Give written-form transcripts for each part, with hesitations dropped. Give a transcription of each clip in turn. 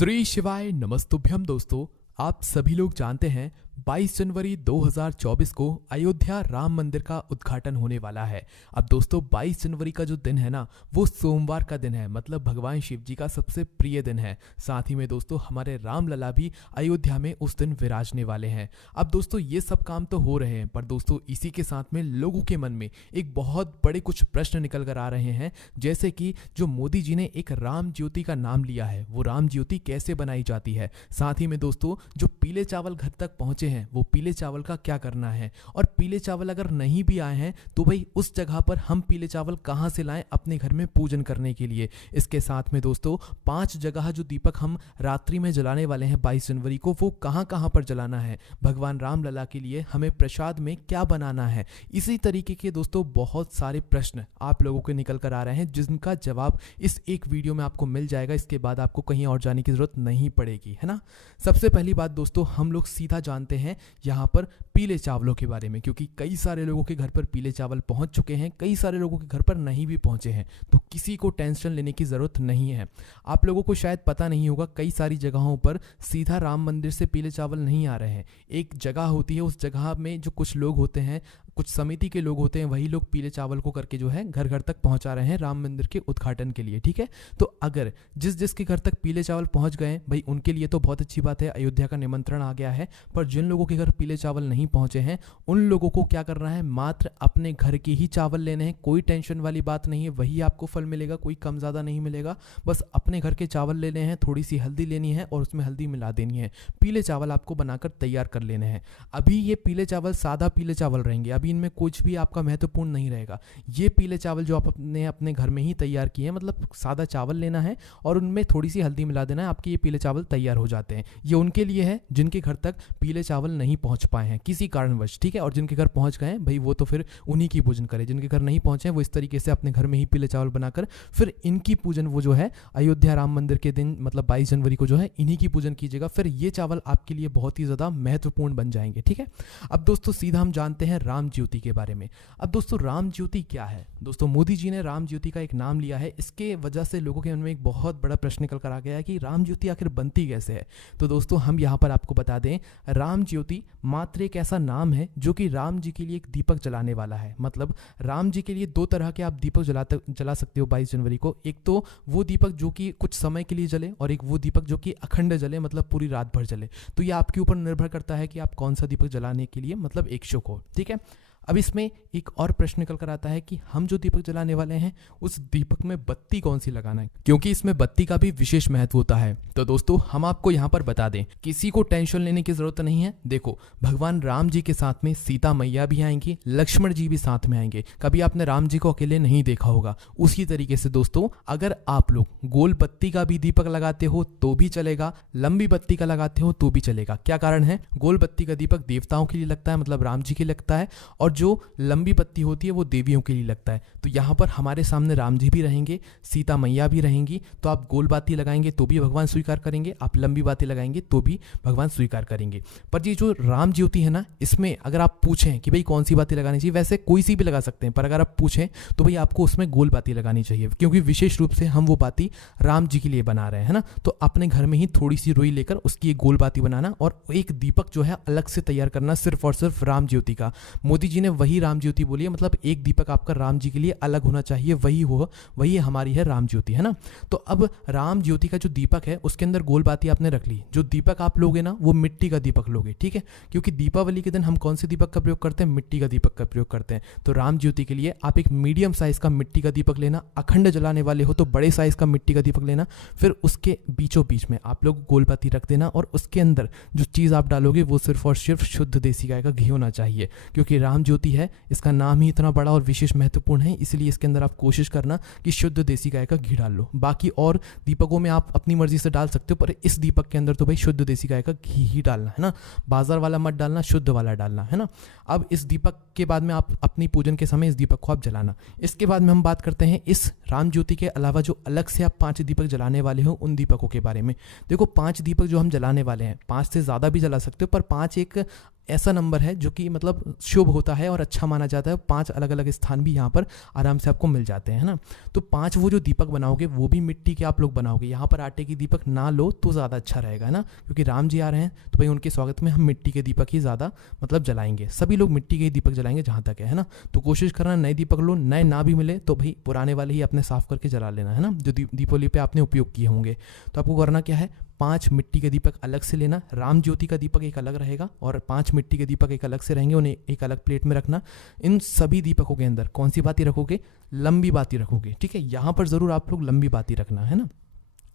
श्री शिवाय नमस्तुभ्यम। दोस्तों, आप सभी लोग जानते हैं 22 जनवरी 2024 को अयोध्या राम मंदिर का उद्घाटन होने वाला है। अब दोस्तों 22 जनवरी का जो दिन है ना, वो सोमवार का दिन है, मतलब भगवान शिव जी का सबसे प्रिय दिन है। साथ ही में दोस्तों हमारे राम लला भी अयोध्या में उस दिन विराजने वाले हैं। अब दोस्तों ये सब काम तो हो रहे हैं, पर दोस्तों इसी के साथ में लोगों के मन में एक बहुत बड़े कुछ प्रश्न निकल कर आ रहे हैं। जैसे कि जो मोदी जी ने एक राम ज्योति का नाम लिया है, वो राम ज्योति कैसे बनाई जाती है। साथ ही में दोस्तों जो पीले चावल घर तक पहुंचे हैं, वो पीले चावल का क्या करना है, और पीले चावल अगर नहीं भी आए हैं तो भाई उस जगह पर हम पीले चावल कहां से लाएं अपने घर में पूजन करने के लिए। इसके साथ में दोस्तों 5 जगह जो दीपक हम रात्रि में जलाने वाले हैं 22 जनवरी को, वो कहां कहां पर जलाना है, भगवान राम लला के लिए हमें प्रसाद में क्या बनाना है। इसी तरीके के दोस्तों बहुत सारे प्रश्न आप लोगों के निकल कर आ रहे हैं, जिनका जवाब इस एक वीडियो में आपको मिल जाएगा। इसके बाद आपको कहीं और जाने की जरूरत नहीं पड़ेगी, है ना। सबसे पहली बात दोस्तों, हम लोग सीधा जानते हैं यहाँ पर पीले चावलों के बारे में, क्योंकि कई सारे लोगों के घर पर पीले चावल पहुंच चुके हैं, कई सारे लोगों के घर पर नहीं भी पहुंचे हैं, तो किसी को टेंशन लेने की जरूरत नहीं है। आप लोगों को शायद पता नहीं होगा, कई सारी जगहों पर सीधा राम मंदिर से पीले चावल नहीं आ रहे हैं। एक जगह होती है, उस जगह में जो कुछ लोग होते हैं, कुछ समिति के लोग होते हैं, वही लोग पीले चावल को करके जो है घर घर तक पहुंचा रहे हैं राम मंदिर के उद्घाटन के लिए, ठीक है। तो अगर जिसके घर तक पीले चावल पहुंच गए भाई, उनके लिए तो बहुत अच्छी बात है, अयोध्या का निमंत्रण आ गया है। पर जिन लोगों के घर पीले चावल नहीं पहुंचे हैं, उन लोगों को क्या करना है, मात्र अपने घर के ही चावल लेने हैं। कोई टेंशन वाली बात नहीं है, वही आपको फल मिलेगा, कोई कम ज़्यादा नहीं मिलेगा। बस अपने घर के चावल लेने हैं, थोड़ी सी हल्दी लेनी है और उसमें हल्दी मिला देनी है। पीले चावल आपको बनाकर तैयार कर लेने हैं। अभी ये पीले चावल सादा पीले चावल रहेंगे, अभी इनमें कुछ भी आपका महत्वपूर्ण नहीं रहेगा। ये पीले चावल जो आप अपने घर में ही तैयार किए हैं, मतलब सादा चावल लेना है और उनमें थोड़ी सी हल्दी मिला देना है, आपके ये पीले चावल तैयार हो जाते हैं। ये उनके लिए है जिनके घर तक पीले चावल नहीं पहुंच पाए हैं किसी कारणवश, ठीक है। और जिनके घर पहुंच गए हैं भाई, वो तो फिर उन्हीं की पूजन करें। जिनके घर नहीं पहुंचे हैं, वो इस तरीके से अपने घर में ही पीले चावल बनाकर फिर इनकी पूजन वो जो है अयोध्या राम मंदिर के दिन, मतलब 22 जनवरी को जो है इन्हीं की पूजन कीजिएगा। फिर ये चावल आपके लिए बहुत ही ज़्यादा महत्वपूर्ण बन जाएंगे, ठीक है। अब दोस्तों सीधा हम जानते हैं राम ज्योति के बारे में। अब दोस्तों राम ज्योति क्या है। दोस्तों मोदी जी ने राम ज्योति का एक नाम लिया है, इसके वजह से लोगों के मन में एक बहुत बड़ा प्रश्न निकल कर आ गया है कि राम ज्योति आखिर बनती कैसे है। तो दोस्तों हम यहाँ पर आपको बता दें, राम ज्योति मात्र एक ऐसा नाम है जो कि राम जी के लिए एक दीपक जलाने वाला है। मतलब राम जी के लिए 2 तरह के आप दीपक जला सकते हो 22 जनवरी को। एक तो वो दीपक जो कि कुछ समय के लिए जले, और एक वो दीपक जो कि अखंड जले, मतलब पूरी रात भर जले। तो ये आपके ऊपर निर्भर करता है कि आप कौन सा दीपक जलाने के लिए मतलब इच्छुक हो, ठीक है। अब इसमें एक और प्रश्न निकल कर आता है कि हम जो दीपक जलाने वाले हैं, उस दीपक में बत्ती कौन सी लगाना है, क्योंकि इसमें बत्ती का भी विशेष महत्व होता है। तो दोस्तों हम आपको यहाँ पर बता दें, किसी को टेंशन लेने की जरूरत नहीं है। देखो भगवान राम जी के साथ में सीता मैया भी आएंगी, लक्ष्मण जी भी साथ में आएंगे। कभी आपने राम जी को अकेले नहीं देखा होगा। उसी तरीके से दोस्तों अगर आप लोग गोल बत्ती का भी दीपक लगाते हो तो भी चलेगा, लंबी बत्ती का लगाते हो तो भी चलेगा। क्या कारण है, गोल बत्ती का दीपक देवताओं के लिए लगता है, मतलब राम जी के लिए लगता है, और जो लंबी बत्ती होती है वो देवियों के लिए लगता है। तो यहाँ पर हमारे सामने राम जी भी रहेंगे, सीता मैया भी रहेंगी। तो आप गोल बाती लगाएंगे तो भी भगवान स्वीकार करेंगे, आप लंबी बाती लगाएंगे तो भी भगवान स्वीकार करेंगे। पर ये जो राम ज्योति है ना, इसमें अगर आप पूछें कि भाई कौन सी बाती लगानी चाहिए, वैसे कोई सी भी लगा सकते हैं, पर अगर आप पूछें तो भाई आपको उसमें गोल बाती लगानी चाहिए, क्योंकि विशेष रूप से हम वो बाती राम जी के लिए बना रहे हैं ना। तो अपने घर में ही थोड़ी सी रुई लेकर उसकी एक गोल बाती बनाना और एक दीपक जो है अलग से तैयार करना, सिर्फ और सिर्फ राम ज्योति का। मोदी जी ने वही राम ज्योति बोली है, मतलब एक दीपक आपका राम जी के लिए अलग होना चाहिए, वही हमारी है राम ज्योति, है ना। तो अब राम ज्योति का जो दीपक है उसके अंदर गोल बाती आपने रख ली। जो दीपक आप लोगे ना, वो मिट्टी का दीपक लोगे, ठीक है, क्योंकि दीपावली के दिन हम कौन से दीपक का प्रयोग करते हैं, मिट्टी का दीपक का प्रयोग करते हैं। तो राम ज्योति के लिए आप एक मीडियम साइज का मिट्टी का दीपक लेना, अखंड जलाने वाले हो तो बड़े साइज का मिट्टी का दीपक लेना। फिर उसके बीचों बीच में आप लोग गोल बाती रख देना, और उसके अंदर जो चीज़ आप डालोगे वो सिर्फ और सिर्फ शुद्ध देसी गाय का घी होना चाहिए, क्योंकि राम ज्योति है, इसका नाम ही इतना बड़ा और विशेष महत्वपूर्ण है, इसलिए इसके अंदर आप कोशिश करना कि शुद्ध देसी गाय का घी डाल लो। बाकी और दीपकों में आप अपनी मर्जी से डाल सकते हो, पर इस दीपक के अंदर तो भाई शुद्ध देसी गाय का घी ही डालना है ना, बाजार वाला मत डालना, शुद्ध वाला डालना है ना। अब इस दीपक के बाद में आप अपनी पूजन के समय इस दीपक को आप जलाना। इसके बाद में हम बात करते हैं इस राम ज्योति के अलावा जो अलग से आप 5 दीपक जलाने वाले हो, उन दीपकों के बारे में। देखो 5 दीपक जो हम जलाने वाले हैं, 5 से ज़्यादा भी जला सकते हो, पर 5 एक ऐसा नंबर है जो कि मतलब शुभ होता है और अच्छा माना जाता है। 5 अलग अलग स्थान भी यहाँ पर आराम से आपको मिल जाते हैं, है ना। तो 5 वो जो दीपक बनाओगे वो भी मिट्टी के आप लोग बनाओगे। यहाँ पर आटे की दीपक ना लो तो ज़्यादा अच्छा रहेगा, है ना, क्योंकि राम जी आ रहे हैं तो भाई उनके स्वागत में हम मिट्टी के दीपक ही ज़्यादा मतलब जलाएंगे। सभी लोग मिट्टी के ही दीपक जलाएंगे जहाँ तक है ना। तो कोशिश करना नए दीपक लो, नए ना भी मिले तो भाई पुराने वाले ही अपने साफ करके जला लेना, है ना, जो दीपावली पे आपने उपयोग किए होंगे। तो आपको करना क्या है, 5 मिट्टी के दीपक अलग से लेना, राम ज्योति का दीपक एक अलग रहेगा और 5 मिट्टी के दीपक एक अलग से रहेंगे, उन्हें एक अलग प्लेट में रखना। इन सभी दीपकों के अंदर कौन सी बाती रखोगे, लंबी बाती रखोगे, ठीक है। यहाँ पर ज़रूर आप लोग लंबी बाती रखना, है ना।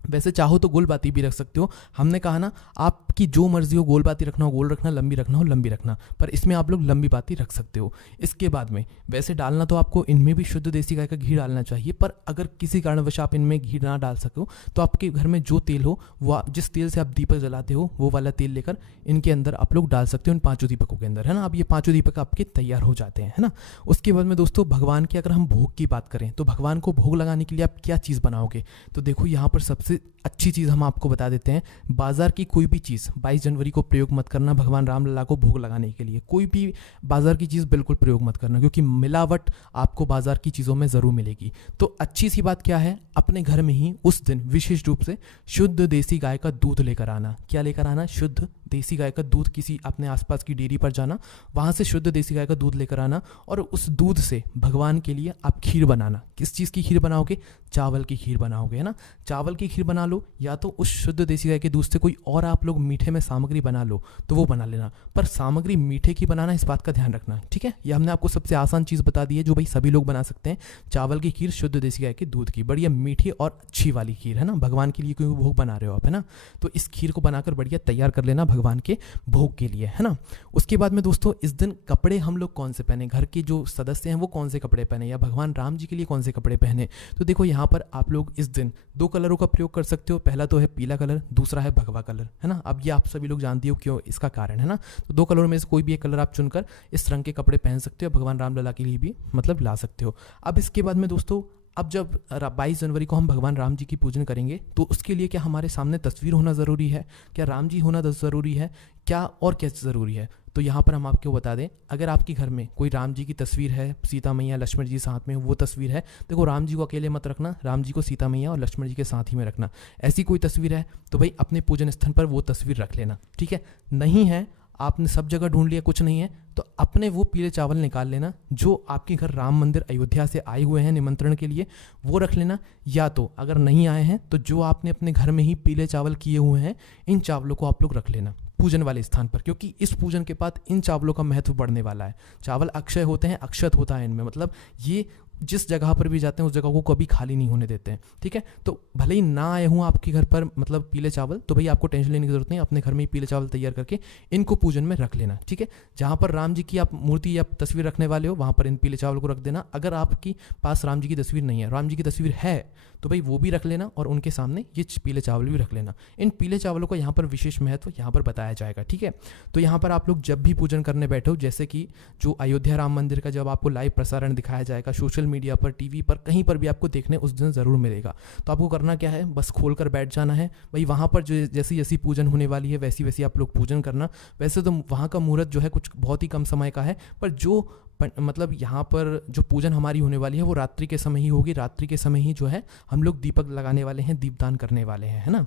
वैसे चाहो तो गोल बाती भी रख सकते हो, हमने कहा ना आपकी जो मर्जी हो, गोल बाती रखना हो गोल रखना, लंबी रखना हो लंबी रखना, पर इसमें आप लोग लंबी बाती रख सकते हो। इसके बाद में वैसे डालना तो आपको इनमें भी शुद्ध देसी गाय का घी डालना चाहिए, पर अगर किसी कारणवश आप इनमें घी ना डाल सको तो आपके घर में जो तेल हो वो जिस तेल से आप दीपक जलाते हो वो वाला तेल लेकर इनके अंदर आप लोग डाल सकते हो, इन 5 दीपकों के अंदर, है ना। अब ये 5 दीपक आपके तैयार हो जाते हैं, है ना। उसके बाद में दोस्तों भगवान की अगर हम भोग की बात करें तो भगवान को भोग लगाने के लिए आप क्या चीज़ बनाओगे, तो देखो यहाँ पर सबसे अच्छी चीज़ हम आपको बता देते हैं, बाजार की कोई भी चीज़ 22 जनवरी को प्रयोग मत करना भगवान राम लला को भोग लगाने के लिए। कोई भी बाजार की चीज़ बिल्कुल प्रयोग मत करना, क्योंकि मिलावट आपको बाजार की चीज़ों में ज़रूर मिलेगी। तो अच्छी सी बात क्या है, अपने घर में ही उस दिन विशेष रूप से शुद्ध देसी गाय का दूध लेकर आना। क्या लेकर आना, शुद्ध देसी गाय का दूध। किसी अपने आसपास की डेयरी पर जाना, वहाँ से शुद्ध देसी गाय का दूध लेकर आना और उस दूध से भगवान के लिए आप खीर बनाना। किस चीज़ की खीर बनाओगे, चावल की खीर बनाओगे, है ना। चावल की खीर बना लो, या तो उस शुद्ध देसी गाय के दूध से कोई और आप लोग मीठे में सामग्री बना लो तो वो बना लेना, पर सामग्री मीठे की बनाना, इस बात का ध्यान रखना, ठीक है। ये हमने आपको सबसे आसान चीज़ बता दी है जो भाई सभी लोग बना सकते हैं। चावल की खीर शुद्ध देसी गाय के दूध की, बढ़िया मीठी और अच्छी वाली खीर, है ना, भगवान के लिए क्योंकि भोग बना रहे हो आप, है ना। तो इस खीर को बनाकर बढ़िया तैयार कर लेना भगवान के भोग के लिए, है ना। उसके बाद में दोस्तों इस दिन कपड़े हम लोग कौन से पहने, घर के जो सदस्य हैं वो कौन से कपड़े पहने, या भगवान राम जी के लिए कौन से कपड़े पहने। तो देखो यहाँ पर आप लोग इस दिन 2 कलरों का प्रयोग कर सकते हो। पहला तो है पीला कलर, दूसरा है भगवा कलर, है ना। अब ये आप सभी लोग जानते हो क्यों इसका कारण, है ना। तो 2 कलरों में से कोई भी एक कलर आप चुनकर इस रंग के कपड़े पहन सकते हो, भगवान राम लला के लिए भी मतलब ला सकते हो। अब इसके बाद में दोस्तों अब जब 22 जनवरी को हम भगवान राम जी की पूजन करेंगे तो उसके लिए क्या हमारे सामने तस्वीर होना ज़रूरी है, क्या राम जी होना ज़रूरी है, क्या और क्या ज़रूरी है। तो यहाँ पर हम आपको बता दें, अगर आपके घर में कोई राम जी की तस्वीर है, सीता मैया लक्ष्मण जी साथ में वो तस्वीर है, देखो राम जी को अकेले मत रखना, राम जी को सीता मैया और लक्ष्मण जी के साथ ही में रखना। ऐसी कोई तस्वीर है तो भाई अपने पूजन स्थल पर वो तस्वीर रख लेना, ठीक है। नहीं है, आपने सब जगह ढूंढ लिया कुछ नहीं है, तो अपने वो पीले चावल निकाल लेना जो आपके घर राम मंदिर अयोध्या से आए हुए हैं निमंत्रण के लिए, वो रख लेना। या तो अगर नहीं आए हैं तो जो आपने अपने घर में ही पीले चावल किए हुए हैं इन चावलों को आप लोग रख लेना पूजन वाले स्थान पर, क्योंकि इस पूजन के बाद इन चावलों का महत्व बढ़ने वाला है। चावल अक्षय होते हैं, अक्षत होता है इनमें, मतलब ये जिस जगह पर भी जाते हैं उस जगह को कभी खाली नहीं होने देते हैं, ठीक है। तो भले ही ना आए हूँ आपके घर पर मतलब पीले चावल, तो भाई आपको टेंशन लेने की जरूरत नहीं, अपने घर में ही पीले चावल तैयार करके इनको पूजन में रख लेना, ठीक है। जहाँ पर राम जी की आप मूर्ति या तस्वीर रखने वाले हो वहाँ पर इन पीले चावल को रख देना। अगर आपकी पास राम जी की तस्वीर नहीं है, राम जी की तस्वीर है तो भाई वो भी रख लेना और उनके सामने ये पीले चावल भी रख लेना। इन पीले चावलों का यहाँ पर विशेष महत्व यहाँ पर बताया जाएगा, ठीक है। तो यहाँ पर आप लोग जब भी पूजन करने बैठो, जैसे कि जो अयोध्या राम मंदिर का जब आपको लाइव प्रसारण दिखाया जाएगा सोशल मीडिया पर, टीवी पर, कहीं पर भी आपको देखने उस दिन ज़रूर मिलेगा। तो आपको करना क्या है, बस खोल कर बैठ जाना है भाई। वहाँ पर जो जैसी जैसी पूजन होने वाली है वैसी वैसी आप लोग पूजन करना। वैसे तो वहाँ का मुहूर्त जो है कुछ बहुत ही कम समय का है, पर जो मतलब यहाँ पर जो पूजन हमारी होने वाली है वो रात्रि के समय ही होगी। रात्रि के समय ही जो है हम लोग दीपक लगाने वाले हैं, दीपदान करने वाले हैं, है ना।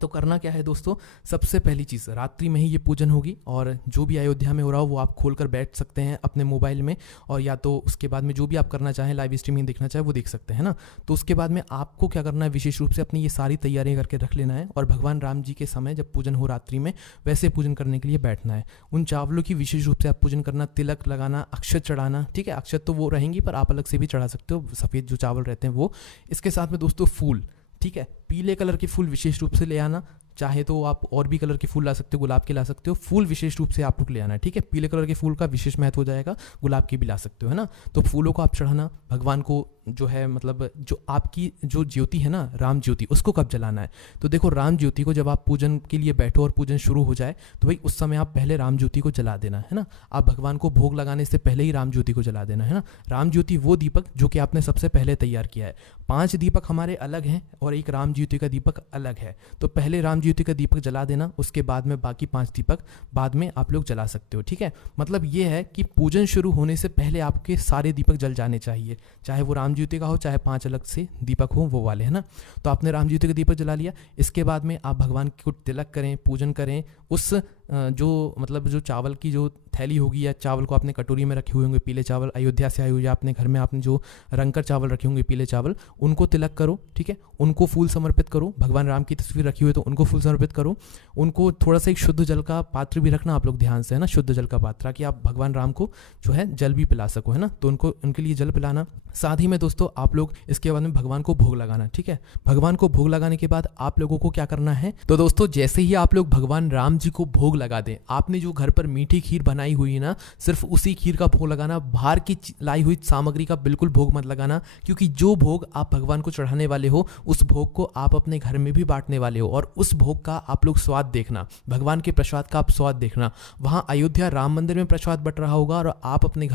तो करना क्या है दोस्तों, सबसे पहली चीज़ रात्रि में ही ये पूजन होगी और जो भी अयोध्या में हो रहा हो वो आप खोल कर बैठ सकते हैं अपने मोबाइल में, और या तो उसके बाद में जो भी आप करना चाहें लाइव स्ट्रीमिंग देखना चाहे वो देख सकते हैं ना। तो उसके बाद में आपको क्या करना है, विशेष रूप से अपनी ये सारी तैयारियां करके रख लेना है और भगवान राम जी के समय जब पूजन हो रात्रि में वैसे पूजन करने के लिए बैठना है। उन चावलों की विशेष रूप से आप पूजन करना, तिलक लगाना, अक्षत चढ़ाना, ठीक है। अक्षत तो वो रहेंगी पर आप अलग से भी चढ़ा सकते हो, सफ़ेद जो चावल रहते हैं वो। इसके साथ में दोस्तों फूल, ठीक है, पीले कलर के फूल विशेष रूप से ले आना, चाहे तो आप और भी कलर के फूल ला सकते हो, गुलाब के ला सकते हो, फूल विशेष रूप से आप लोग ले आना, ठीक है। पीले कलर के फूल का विशेष महत्व हो जाएगा, गुलाब के भी ला सकते हो, है ना। तो फूलों को आप चढ़ाना, भगवान को जो है मतलब जो आपकी जो ज्योति है ना राम ज्योति, उसको कब जलाना है, तो देखो राम ज्योति को जब आप पूजन के लिए बैठो और पूजन शुरू हो जाए तो भाई उस समय आप पहले राम ज्योति को जला देना, है ना। आप भगवान को भोग लगाने से पहले ही राम ज्योति को जला देना, है ना। राम ज्योति वो दीपक जो कि आपने सबसे पहले तैयार किया है। 5 दीपक हमारे अलग हैं और एक राम ज्योति का दीपक अलग है। तो पहले राम ज्योति का दीपक जला देना, उसके बाद में बाकी 5 दीपक बाद में आप लोग जला सकते हो। ठीक है, मतलब ये है कि पूजन शुरू होने से पहले आपके सारे दीपक जल जाने चाहिए, चाहे वो राम ज्योति का हो, चाहे 5 अलग से दीपक हो वो वाले, है ना। तो आपने राम ज्योति का दीपक जला लिया, इसके बाद में आप भगवान को तिलक करें, पूजन करें। उस जो मतलब जो चावल की जो थैली होगी या चावल को आपने कटोरी में रखे हुए होंगे, पीले चावल अयोध्या से आए हुए, या अपने घर में आपने जो रंगकर चावल रखे होंगे पीले चावल, उनको तिलक करो। ठीक है, उनको फूल समर्पित करो। भगवान राम की तस्वीर रखी हुई है तो उनको फूल समर्पित करो। उनको थोड़ा सा एक शुद्ध जल का पात्र भी रखना आप लोग ध्यान से, है ना, शुद्ध जल का पात्र, ताकि आप भगवान राम को जो है जल भी पिला सको, है ना। तो उनको उनके लिए जल पिलाना। साथ ही में दोस्तों आप लोग इसके बाद में भगवान को भोग लगाना। ठीक है, भगवान को भोग लगाने के बाद आप लोगों को क्या करना है, तो दोस्तों जैसे ही आप लोग भगवान राम जी को भोग लगा दें, आपने जो घर पर मीठी खीर बनाई हुई है ना, सिर्फ उसी खीर का भोग लगाना। बाहर की लाई हुई सामग्री का बिल्कुल भोग मत लगाना, क्योंकि जो भोग आप भगवान को चढ़ाने वाले हो उस भोग को आप अपने घर में भी बांटने वाले हो, और उस भोग का आप लोग स्वाद देखना, भगवान के प्रसाद का आप स्वाद देखना। वहां अयोध्या राम मंदिर में प्रसाद बट रहा होगा और आप अपने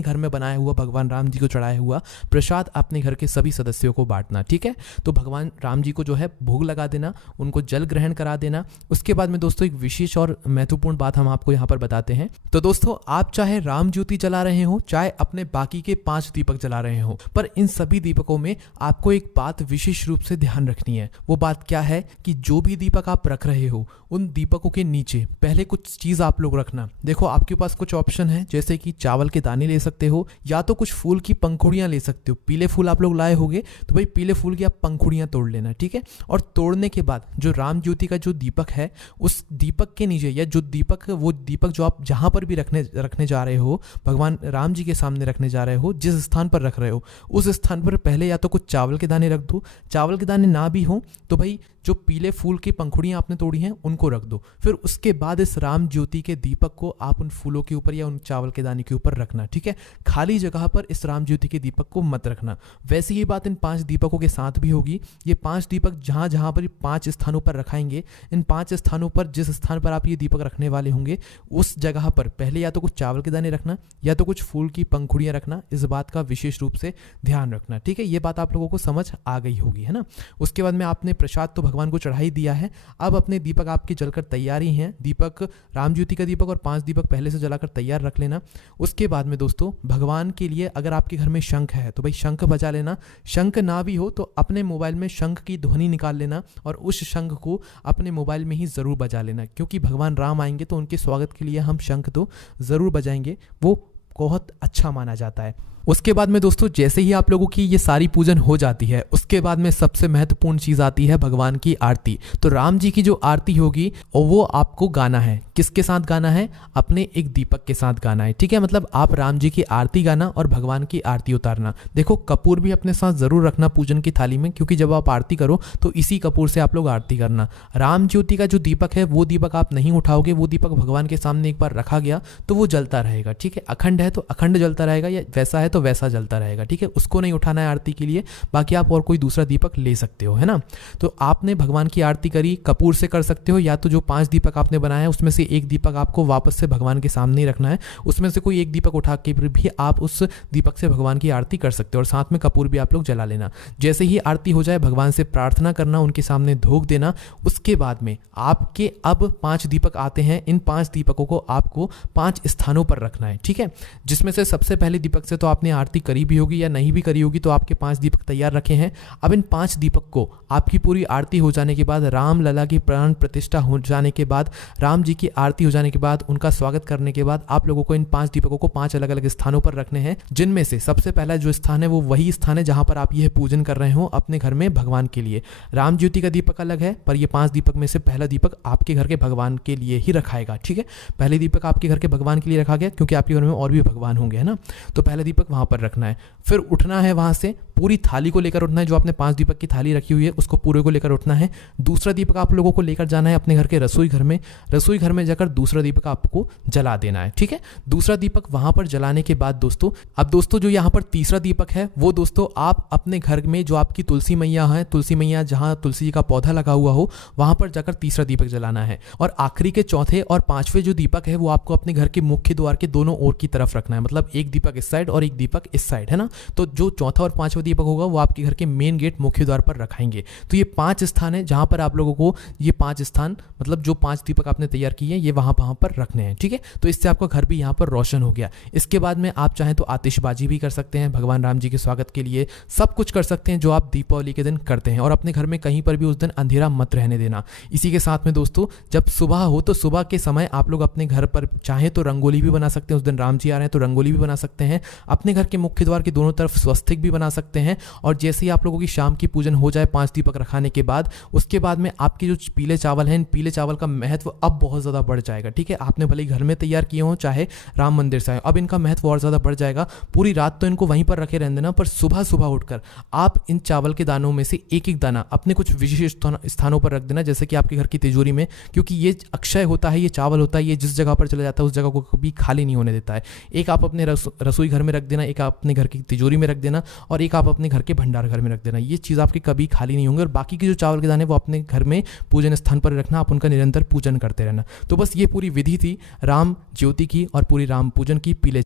घर में बनाया हुआ भगवान राम जी को चढ़ाया हुआ प्रसाद अपने घर के सभी सदस्यों को बांटना। ठीक है, तो भगवान राम जी को जो है भोग लगा देना, उनको जल ग्रहण करा देना। उसके बाद में दोस्तों एक विशेष और महत्वपूर्ण बात हम आपको यहाँ पर बताते हैं। तो दोस्तों आप चाहे राम ज्योति जला रहे हो, चाहे अपने बाकी के 5 दीपक जला रहे हो, पर इन सभी दीपकों में आपको एक बात विशेष रूप से ध्यान रखनी है। वो बात क्या है कि जो भी दीपक आप रख रहे हो उन दीपकों के नीचे पहले कुछ चीज आप लोग रखना। देखो आपके पास कुछ ऑप्शन है, जैसे कि चावल के दाने ले सकते हो, या तो कुछ फूल की पंखुड़ियां ले सकते हो। पीले फूल आप लोग लाए होगे तो भाई पीले फूल की आप पंखुड़ियां तोड़ लेना। ठीक है, और तोड़ने के बाद जो राम ज्योति का जो दीपक है उस दीपक के नीचे, या जो दीपक वो दीपक जो आप जहां पर भी रखने जा रहे हो, भगवान राम जी के सामने रखने जा रहे हो, जिस स्थान पर रख रहे हो उस स्थान पर पहले या तो कुछ चावल के दाने रख दो। चावल के दाने ना भी हो तो भाई जो पीले फूल की पंखुड़ियां आपने तोड़ी हैं उनको रख दो। फिर उसके बाद इस राम ज्योति के दीपक को आप उन फूलों के ऊपर या उन चावल के दाने के ऊपर रखना। ठीक है, खाली जगह पर इस राम ज्योति के दीपक को मत रखना। वैसे ही बात इन 5 दीपकों के साथ भी होगी। ये 5 दीपक जहां जहां पर 5 स्थानों पर रखाएंगे, इन 5 स्थानों पर जिस स्थान पर आप ये दीपक रखने वाले होंगे उस जगह पर पहले या तो कुछ चावल के दाने रखना या तो कुछ फूल की पंखुड़ियां रखना। इस बात का विशेष रूप से ध्यान रखना। ठीक है, ये बात आप लोगों को समझ आ गई होगी, है ना। उसके बाद में आपने प्रसाद तो भगवान को चढ़ा ही दिया है। अब अपने दीपक आपके जलकर तैयार ही हैं। दीपक राम ज्योति का दीपक और 5 दीपक पहले से जलाकर तैयार रख लेना। उसके बाद में दोस्तों भगवान के लिए अगर आपके घर में शंख है तो भाई शंख बजा लेना। शंख ना भी हो तो अपने मोबाइल में शंख की ध्वनि निकाल लेना और उस शंख को अपने मोबाइल में ही जरूर बजा लेना, क्योंकि भगवान राम आएंगे तो उनके स्वागत के लिए हम शंख तो जरूर बजाएंगे, वो बहुत अच्छा माना जाता है। उसके बाद में दोस्तों जैसे ही आप लोगों की ये सारी पूजन हो जाती है, उसके बाद में सबसे महत्वपूर्ण चीज आती है भगवान की आरती। तो राम जी की जो आरती होगी और वो आपको गाना है। किसके साथ गाना है? अपने एक दीपक के साथ गाना है। ठीक है, मतलब आप राम जी की आरती गाना और भगवान की आरती उतारना। देखो कपूर भी अपने साथ जरूर रखना पूजन की थाली में, क्योंकि जब आप आरती करो तो इसी कपूर से आप लोग आरती करना। राम ज्योति का जो दीपक है वो दीपक आप नहीं उठाओगे, वो दीपक भगवान के सामने एक बार रखा गया तो वो जलता रहेगा। ठीक है, अखंड है तो अखंड जलता रहेगा, या वैसा है तो वैसा जलता रहेगा। ठीक है, उसको नहीं उठाना है आरती के लिए। बाकी आप और कोई दूसरा दीपक ले सकते हो, है ना। तो आपने भगवान की आरती करी, कपूर से कर सकते हो, या तो जो 5 दीपक आपने बनाया है उसमें से एक दीपक आपको वापस से भगवान के सामने ही रखना है। उसमें से कोई एक दीपक उठा के भी आप उस दीपक से भगवान की आरती कर सकते हो, और साथ में कपूर भी आप लोग जला लेना। जैसे ही आरती हो जाए भगवान से प्रार्थना करना, उनके सामने धोख देना। उसके बाद में आपके अब 5 दीपक आते हैं। इन 5 दीपकों को आपको 5 स्थानों पर रखना है। ठीक है, जिसमें से सबसे पहले दीपक से तो आपने आरती करी भी होगी या नहीं भी करी होगी, तो आपके 5 दीपक तैयार रखे हैं। अब इन 5 दीपक को आपकी पूरी आरती हो जाने के बाद, राम लला की प्राण प्रतिष्ठा हो जाने के बाद, राम जी की आरती हो जाने के बाद, उनका स्वागत करने के बाद आप लोगों को इन 5 दीपकों को 5 अलग अलग स्थानों पर रखने हैं, जिनमें से सबसे पहला जो स्थान है वो वही स्थान है जहां पर आप यह पूजन कर रहे हो अपने घर में भगवान के लिए। राम ज्योति का दीपक अलग है, पर ये 5 दीपक में से पहला दीपक आपके घर के भगवान के लिए ही रखाएगा। ठीक है, पहले दीपक आपके घर के भगवान के लिए रखा गया, क्योंकि आपके घर में और भी भगवान होंगे, है ना। तो पहला दीपक वहां पर रखना है। फिर उठना है, वहां से पूरी थाली को लेकर उठना है। जो आपने 5 दीपक की थाली रखी हुई है उसको पूरे को लेकर उठना है। दूसरा दीपक आप लोगों को लेकर जाना है अपने घर के रसोई घर में। रसोई घर में जाकर दूसरा दीपक आपको जला देना है। ठीक है, दूसरा दीपक वहां पर जलाने के बाद दोस्तों, अब दोस्तों जो यहाँ पर तीसरा दीपक है वो दोस्तों आप अपने घर में जो आपकी तुलसी मैया है, तुलसी मैया जहां तुलसी का पौधा लगा हुआ हो वहां पर जाकर तीसरा दीपक जलाना है। और आखिरी के चौथे और 5वें जो दीपक है वो आपको अपने घर के मुख्य द्वार के दोनों ओर की तरफ रखना है। मतलब एक दीपक इस साइड और एक दीपक इस साइड, है ना। तो जो चौथा और 5वां पांचवा दीपक होगा वो आपके घर के मेन गेट मुख्य द्वार पर रखाएंगे। तो ये 5 स्थान है जहां पर आप लोगों को ये 5 स्थान मतलब जो 5 दीपक आपने तैयार किए हैं ये वहां पर रखने हैं। ठीक है, तो इससे आपका घर भी यहाँ पर रोशन हो गया। इसके बाद में आप चाहें तो आतिशबाजी भी कर सकते हैं भगवान राम जी के स्वागत के लिए, सब कुछ कर सकते हैं जो आप दीपावली के दिन करते हैं। और अपने घर में कहीं पर भी उस दिन अंधेरा मत रहने देना। इसी के साथ में दोस्तों जब सुबह हो तो सुबह के समय आप लोग अपने घर पर चाहे तो रंगोली भी बना सकते हैं। उस दिन राम जी आ रहे हैं तो रंगोली भी बना सकते हैं। अपने घर के मुख्य द्वार के दोनों तरफ स्वस्तिक भी बना सकते हैं। और जैसे ही आप लोगों की शाम की पूजन हो जाए 5 दीपक रखाने के बाद, उसके बाद में आपके जो पीले चावल हैं, इन पीले चावल का महत्व अब बहुत ज़्यादा बढ़ जाएगा। ठीक है, आपने भले घर में तैयार किए हों चाहे राम मंदिर से आए, अब इनका महत्व और ज़्यादा बढ़ जाएगा। पूरी रात तो इनको वहीं पर रखे रहने देना, पर सुबह सुबह उठकर आप इन चावल के दानों में से एक एक दाना अपने कुछ विशेष स्थानों पर रख देना, जैसे कि आपके घर की तिजोरी में, क्योंकि ये अक्षय होता है, ये चावल होता है, ये जिस जगह पर चला जाता है उस जगह को कभी खाली नहीं होने देता है। एक आप अपने रसोई घर में रख देना, एक आप अपने घर की तिजोरी में रख देना और एक आप अपने घर के भंडार घर में रख देना। ये चीज़ आपके कभी खाली नहीं होंगे। और बाकी के जो चावल के दाने वो अपने घर में पूजन स्थान पर रखना, आप उनका निरंतर पूजन करते रहना। तो बस ये पूरी विधि थी राम ज्योति की और पूरी राम पूजन की पीले